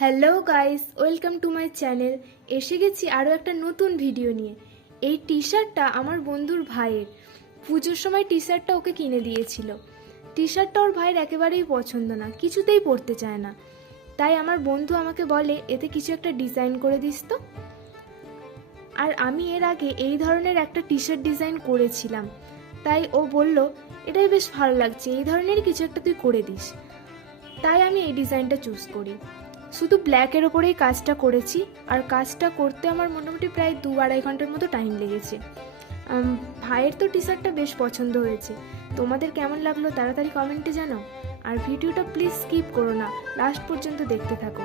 Hello guys, welcome to my channel. এসে গেছি আরও একটা নতুন ভিডিও নিয়ে। এই টি শার্টটা আমার বন্ধুর ভাইয়ের। পুজোর সময় টি শার্টটা ওকে কিনে দিয়েছিল। টি শার্টটা ওর ভাইয়ের একেবারেই পছন্দ না, কিছুতেই পরতে চায় না। তাই আমার বন্ধু আমাকে বলে, এতে কিছু একটা ডিজাইন করে দিস তো। আর আমি এর আগে এই ধরনের একটা টি শার্ট ডিজাইন করেছিলাম, তাই ও বলল এটাই বেশ ভালো লাগছে, এই ধরনেরই কিছু একটা তুই করে দিস। তাই আমি এই ডিজাইনটা চুজ করি। শুধু ব্ল্যাকের ওপরেই কাজটা করেছি, আর কাজটা করতে আমার মোটামুটি প্রায় 2-2.5 ঘন্টার মতো টাইম লেগেছে। ভাইয়ের তো টি শার্টটা বেশ পছন্দ হয়েছে। তোমাদের কেমন লাগলো তাড়াতাড়ি কমেন্টে জানাও। আর ভিডিওটা প্লিজ স্কিপ করো না, লাস্ট পর্যন্ত দেখতে থাকো।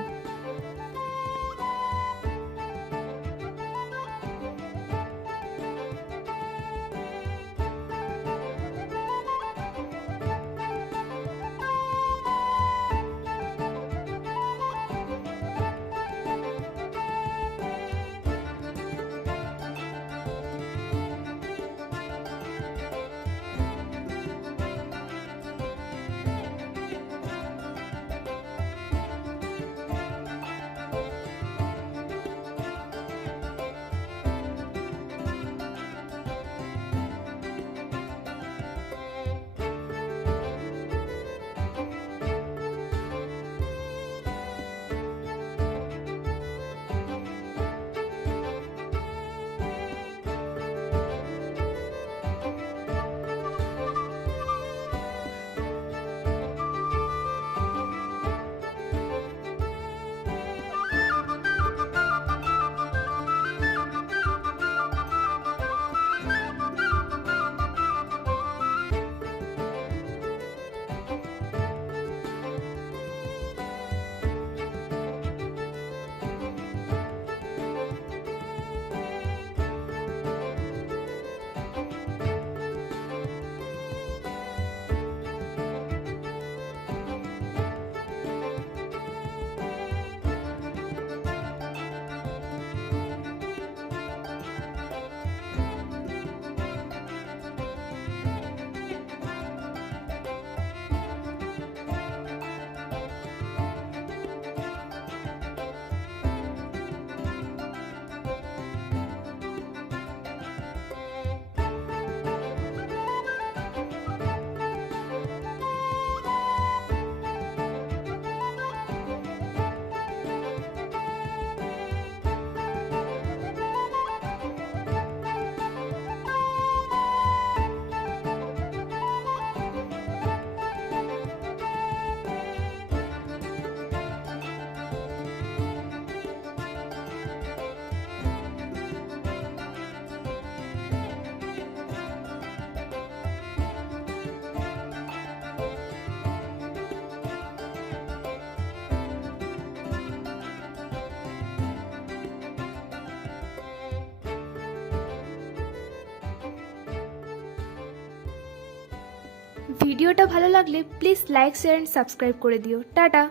ভিডিওটা ভালো লাগলে please like, share and subscribe করে দিও। টাটা।